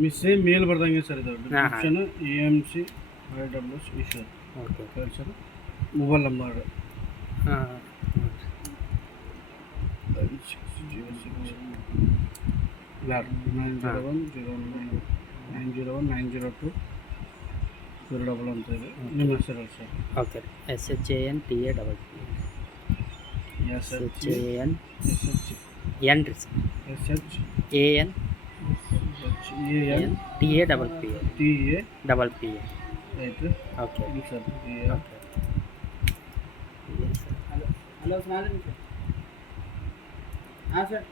మీ same mail ಬರ್ದಂಗೆ sir ಇದು description AMC IWS Ishwar okay sir mobile number ಹಾಂ ಯಾರು 9010902 ಅಂತ ಇದೆ ನಿಮ್ಮ ಹೆಸರು sir okay SHANTA SHAN N ರೀ ಸರ್ SHAN TAPPA ಆಯಿತು okay sir okay hello sir हाँ सर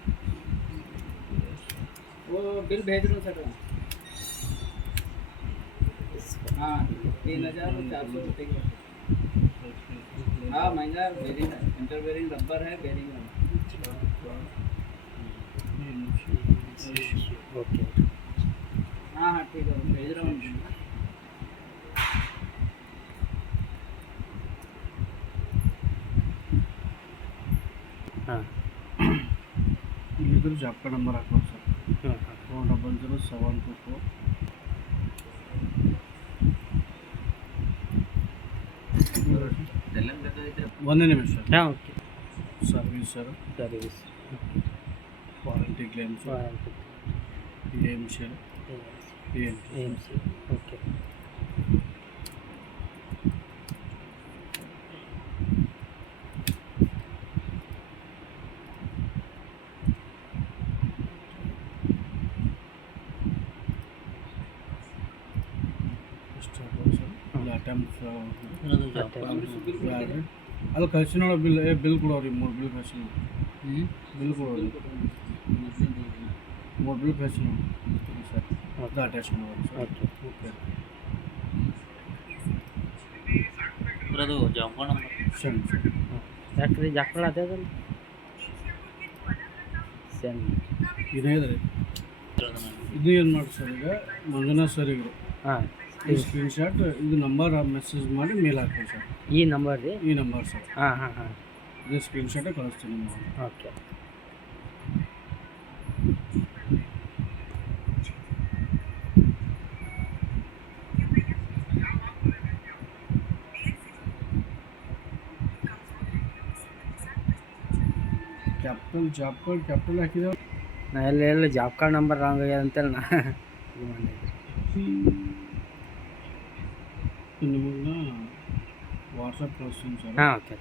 वो बिल भेज रहा हूँ सर हाँ 3,400 रुपये की हाँ महंगा बेरिंग इंटर बेरिंग रबर है बेरिंग ओके हाँ हाँ ठीक है भेज रहा हूँ हाँ ಇಲ್ಲಿದ್ರೆ ಜಾಬ್ ಕಾರ್ಡ್ ನಂಬರ್ ಹಾಕ್ಬೋದು ಸರ್ 400-724 ಒಂದೇ ನಿಮಿಷ ಹಾಂ okay service sir service warranty claims AMC okay ಅದು ಕಳ್ಸಿನೋಳ ಬಿಲ್ ಕೊಡೋರಿ 3 ಬಿಲ್ ಕಳ್ಸಿನ ಬಿಲ್ ಕೊಡೋರಿ 3 ಬಿಲ್ ಕಳ್ಸಿನ ಸರ್ ಅದು ಅಟ್ಯಾಚ್ ಮಾಡೋದು ಸರ್ ಓಕೆ ಓಕೆ ಅದು ಜಾಂಪಣ ಸರಿ ಸರ್ ಯಾಕ್ರಿ ಜಾಕ್ಳ ಅದೇದಲ್ಲ ಸೆನ್ ಇದೇದ್ರಿ ಇದು ಏನು ಮಾಡಿ ಸರ್ ಈಗ ಮಂಜುನಾಥ್ ಸರ್ ಈಗ ಹಾಂ ಈ ಸ್ಕ್ರೀನ್ಶಾಟ್ ಇದು ನಂಬರ್ ಮೆಸೇಜ್ ಮಾಡಿ ಮೇಲ್ ಹಾಕ್ತೀನಿ ಸರ್ ಈ ನಂಬರ್ ರೀ ಈ ನಂಬರ್ ಸರ್ ಹಾಂ ಹಾಂ ಹಾಂ ಇದು ಸ್ಕ್ರೀನ್ಶಾಟೇ ಕಳಿಸ್ತೀನಿ ನಾವು ಓಕೆ ಕ್ಯಾಪಿಟಲ್ ಹಾಕಿದ್ರೆ ನಾ ಎಲ್ಲ ಜಾಬ್ ಕಾರ್ಡ್ ನಂಬರ್ ರಾಂಗ್ ಆಗ್ಯದ ಅಂತೇಳಿ ನಾ ಇದು ಮಾಡಿದ್ರಿ ನಿಮಗೆ ವಾಟ್ಸಪ್ ಕಳಿಸ್ತೀನಿ ಸರ್ ಹಾಂ ಓಕೆ